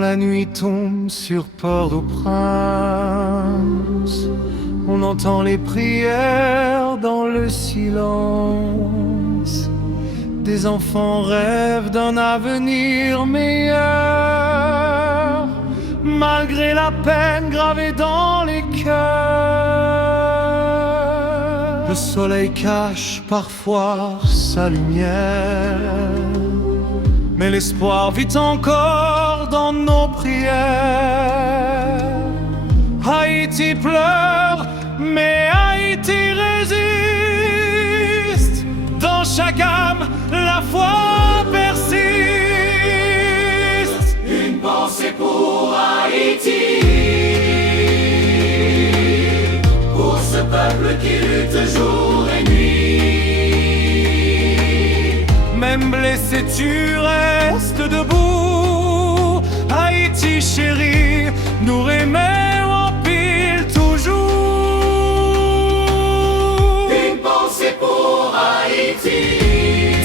la nuit tombe sur Port-au-Prince, on entend les prières dans le silence. Des enfants rêvent d'un avenir meilleur, malgré la peine gravée dans les cœurs. Le soleil cache parfois sa lumière, mais l'espoir vit encore dans nos prières. Haïti pleure, mais Haïti résiste. Dans chaque âme, la foi persiste. Une pensée pour Haïti, pour ce peuple qui lutte jour et nuit. Même blessé, tu restes debout. Haïti chérie, nous remet en pile toujours. Une pensée pour Haïti,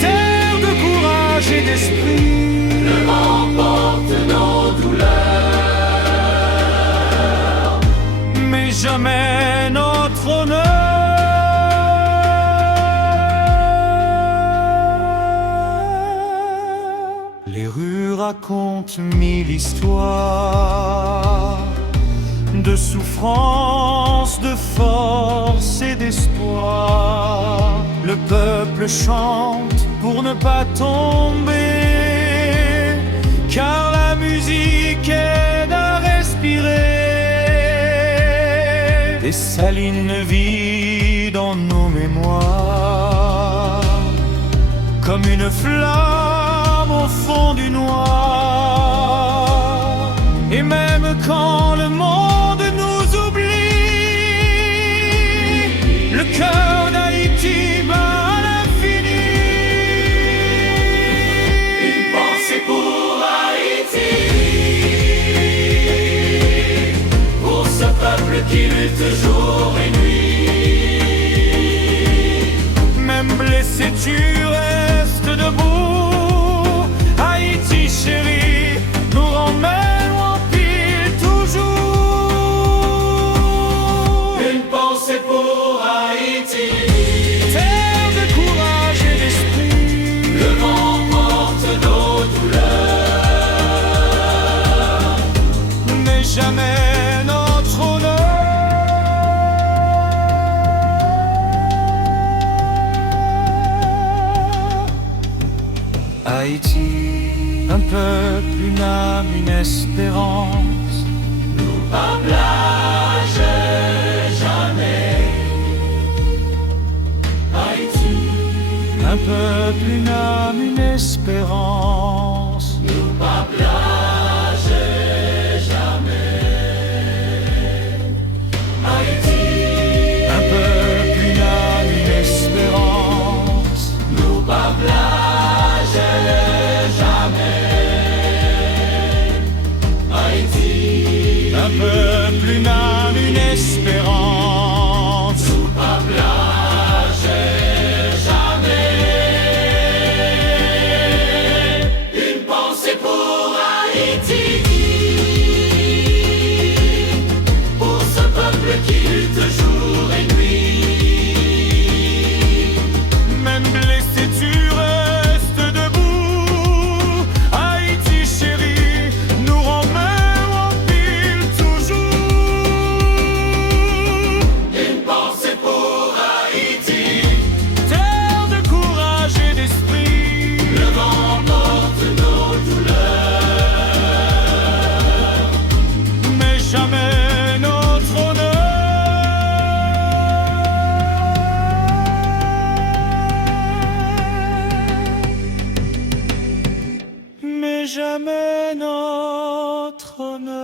terre de courage et d'esprit. le vent porte nos douleurs, Mais jamais notre honneur. Les rues racontent mille histoires de souffrance, de force et d'espoir. Le peuple chante pour ne pas tomber, car la musique aide à respirer. Des salines vides dans nos mémoires, comme une flamme au fond du noir. Et même quand le monde nous oublie, le cœur d'Haïti bat à l'infini. une pensée pour Haïti, pour ce peuple qui lutte jour et nuit. Même blessé, tu restes debout. Haïti chérie, nous ramène en pile toujours. Une pensée pour Haïti, Terre de courage et d'esprit. le vent porte nos douleurs, Mais jamais notre honneur. Haïti, un peuple, une âme, une espérance. pas plage jamais. Haïti, Un peuple, une âme, une espérance. pas plage jamais. Haïti, Un peuple, une âme, une espérance. nous pas plage jamais. Haïti, Un peuple, une âme, une espérance. nous pas plage jamais. Une pensée pour Haïti, pour ce peuple qui lutte jour et nuit. Même blessé, tu restes debout. Haïti chérie, nous ramène en pile toujours. Une pensée pour Haïti, Terre de courage et d'esprit. le vent porte nos douleurs, Mais jamais notre honneur. Mais jamais notre honneur.